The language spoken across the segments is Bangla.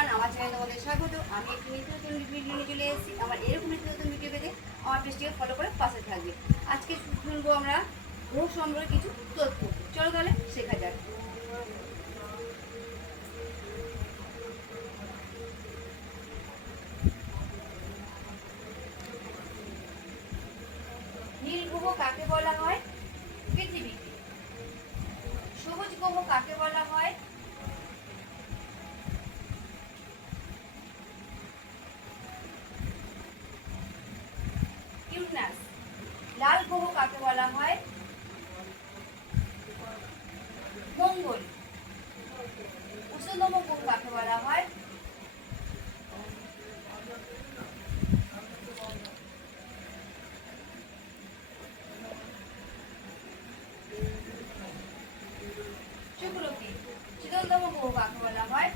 এভরিওয়ান, আমার চ্যানেলে তোমাদের স্বাগত। আমি একটি নিত্য নতুন ভিডিও নিয়ে চলে এসেছি। আমার এরকম নিত্য নতুন ভিডিও পেতে আমার পেজটিকে ফলো করে পাশে থাকবে। আজকে শুনবো আমরা গ্রহ সম্পর্কে কিছু তথ্য। চলো তাহলে শেখা যাক। নীল গ্রহ কাকে বলা হয়? পৃথিবীকে। সবুজ গ্রহ কাকে বলা হয়? ইউরেনাস। লাল গ্রহ কাকে বলা হয়? মঙ্গল। উষ্ণতম গ্রহ কাকে বলা হয়? শুক্রকে। শীতলতম গ্রহ কাকে বলা হয়?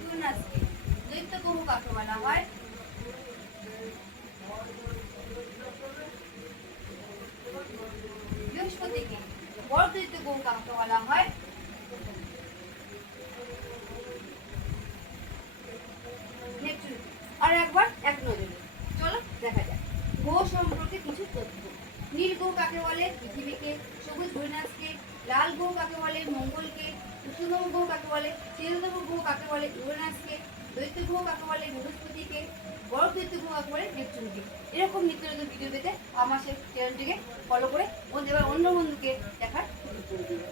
ইউরেনাসকে। দৈত্য গ্রহ কাকে বলা হয়? বৃহস্পতিকে। বড় দৈত্য গ্রহ কাকে বলা হয়? নেপচুন। আর একবার এক নজরে চলো দেখা যাক গ্রহ সম্পর্কে কিছু তথ্য। নীল গ্রহ কাকে বলে? পৃথিবীকে। সবুজ ইউরেনাসকে। লাল গ্রহ কাকে বলে? মঙ্গলকে। উষ্ণতম গ্রহ কাকে বলে? শীতলতম গ্রহ কাকে বলে? ইউরেনাসকে। দৈত্য গ্রহ কাকে বলে? বৃহস্পতিকে। বড় দৈত্য গ্রহ কাকে বলে? নেপচুনকে। এরকম নিত্য নতুন ভিডিও পেতে আমার সেই চ্যানেলটিকে ফলো করে এবার অন্য বন্ধুকে দেখার সুযোগ করে দিবে।